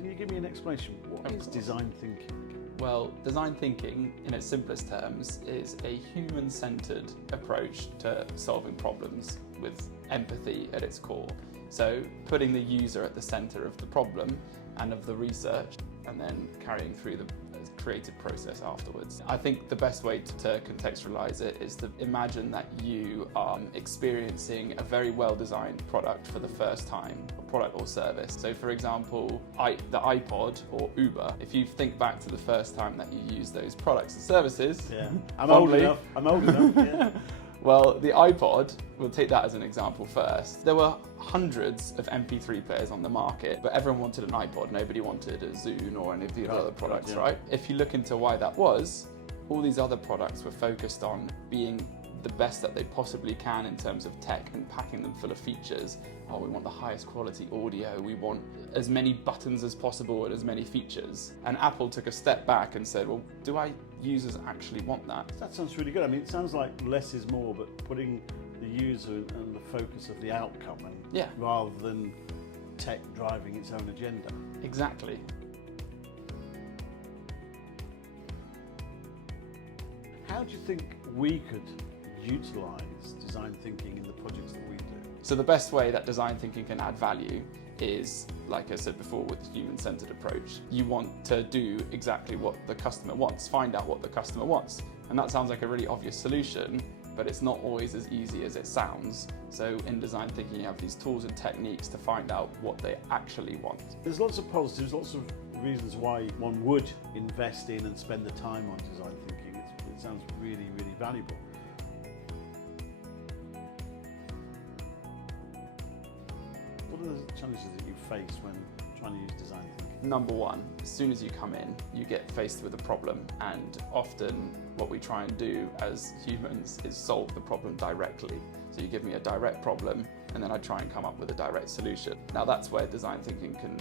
can you give me an explanation? What is design thinking? Well, design thinking, in its simplest terms, is a human-centered approach to solving problems with empathy at its core. So putting the user at the center of the problem and of the research, and then carrying through the creative process afterwards. I think the best way to contextualize it is to imagine that you are experiencing a very well-designed product for the first time, a product or service. So for example, the iPod or Uber, if you think back to the first time that you used those products and services, I'm old enough, yeah. Well, the iPod, we'll take that as an example first. There were hundreds of MP3 players on the market, but everyone wanted an iPod. Nobody wanted a Zune or any of the other products, right? If you look into why that was, all these other products were focused on being the best that they possibly can in terms of tech and packing them full of features. Oh, we want the highest quality audio, we want as many buttons as possible and as many features. And Apple took a step back and said, well, do our users actually want that? That sounds really good. I mean, it sounds like less is more, but putting the user and the focus of the outcome, and rather than tech driving its own agenda. Exactly. How do you think we could utilise design thinking in the projects that we do? So the best way that design thinking can add value is, like I said before, with the human-centered approach. You want to do exactly what the customer wants, find out what the customer wants. And that sounds like a really obvious solution, but it's not always as easy as it sounds. So in design thinking, you have these tools and techniques to find out what they actually want. There's lots of positives, lots of reasons why one would invest in and spend the time on design thinking. It sounds really, really valuable. What are the challenges that you face when trying to use design thinking? Number one, as soon as you come in, you get faced with a problem, and often what we try and do as humans is solve the problem directly. So you give me a direct problem, and then I try and come up with a direct solution. Now that's where design thinking can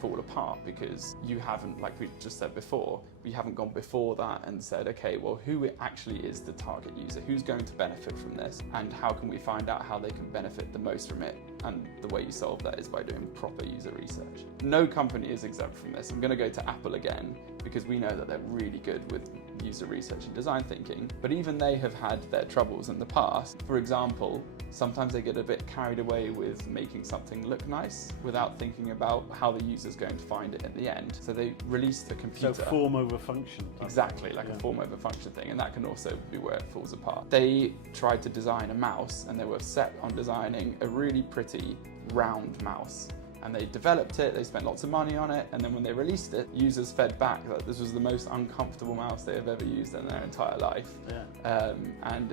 fall apart, because you haven't, like we just said before, we haven't gone before that and said, okay, well, who actually is the target user? Who's going to benefit from this? And how can we find out how they can benefit the most from it? And the way you solve that is by doing proper user research. No company is exempt from this. I'm going to go to Apple again, because we know that they're really good with user research and design thinking, but even they have had their troubles in the past. For example, sometimes they get a bit carried away with making something look nice without thinking about how the user's going to find it in the end. So they released the computer. So form over function. Exactly, like a form over function thing, and that can also be where it falls apart. They tried to design a mouse, and they were set on designing a really pretty round mouse. And they developed it, they spent lots of money on it, and then when they released it, users fed back that this was the most uncomfortable mouse they have ever used in their entire life. And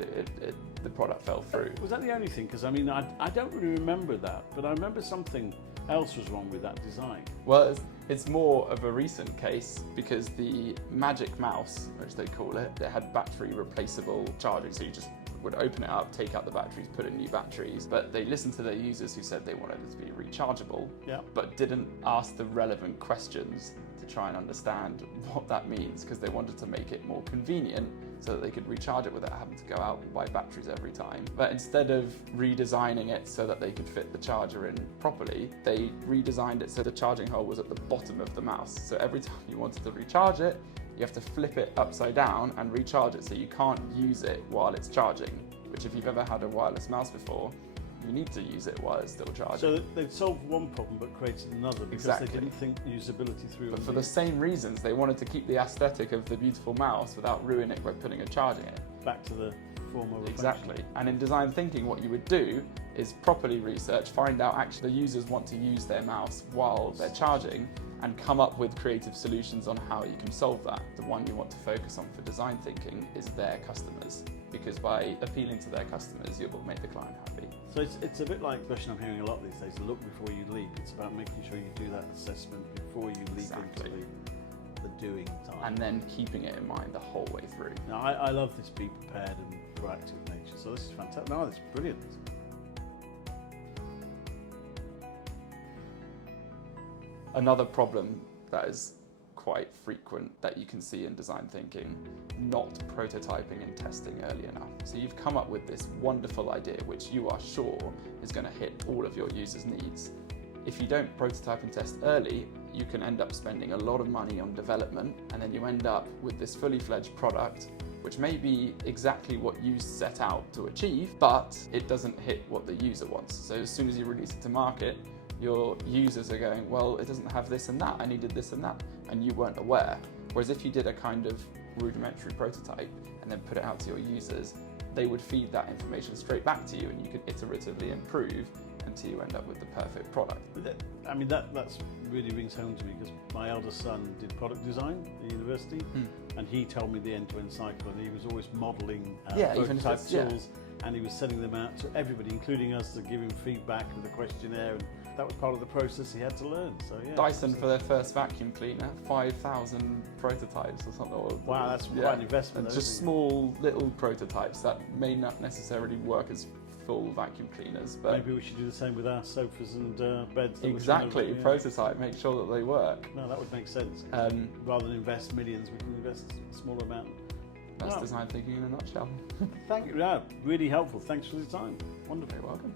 the product fell through. Was that the only thing? Because I mean, I don't really remember that, but I remember something else was wrong with that design. Well, it's more of a recent case, because the Magic Mouse, which they call it, it had battery replaceable charging, so you just would open it up, take out the batteries, put in new batteries, but they listened to their users who said they wanted it to be rechargeable, but didn't ask the relevant questions to try and understand what that means, because they wanted to make it more convenient so that they could recharge it without having to go out and buy batteries every time. But instead of redesigning it so that they could fit the charger in properly, they redesigned it so the charging hole was at the bottom of the mouse. So every time you wanted to recharge it, you have to flip it upside down and recharge it, so you can't use it while it's charging, which if you've ever had a wireless mouse before, you need to use it while it's still charging. So they'd solved one problem but created another, because they didn't think usability through. But for the same reasons, they wanted to keep the aesthetic of the beautiful mouse without ruining it by putting a charge in it. Back to the form over Exactly. function. And in design thinking, what you would do is properly research, find out actually the users want to use their mouse while they're charging, and come up with creative solutions on how you can solve that. The one you want to focus on for design thinking is their customers, because by appealing to their customers, you will make the client happy. So it's a bit like the question I'm hearing a lot these days, look before you leap. It's about making sure you do that assessment before you leap into the doing time. And then keeping it in mind the whole way through. Now, I love this be prepared and proactive nature, so this is fantastic. No, this is brilliant. Another problem that is quite frequent that you can see in design thinking, not prototyping and testing early enough. So you've come up with this wonderful idea which you are sure is going to hit all of your users' needs. If you don't prototype and test early, you can end up spending a lot of money on development, and then you end up with this fully fledged product which may be exactly what you set out to achieve, but it doesn't hit what the user wants. So as soon as you release it to market, your users are going, well, it doesn't have this and that, I needed this and that, and you weren't aware. Whereas if you did a kind of rudimentary prototype and then put it out to your users, they would feed that information straight back to you, and you could iteratively improve until you end up with the perfect product. I mean, that's really rings home to me, because my eldest son did product design at university, and he told me the end-to-end cycle, and he was always modelling prototype tools, and he was sending them out to everybody, including us, to give him feedback with a questionnaire, and that was part of the process he had to learn. So yeah. Dyson, for their first vacuum cleaner, 5,000 prototypes or something. Wow, that's quite an investment. And just small little prototypes that may not necessarily work as full vacuum cleaners, but maybe we should do the same with our sofas and beds. Exactly, prototype, make sure that they work. No, that would make sense. Rather than invest millions, we can invest a small amount. That's design thinking in a nutshell. Thank you. Yeah, really helpful. Thanks for the time. Wonderful. You're welcome.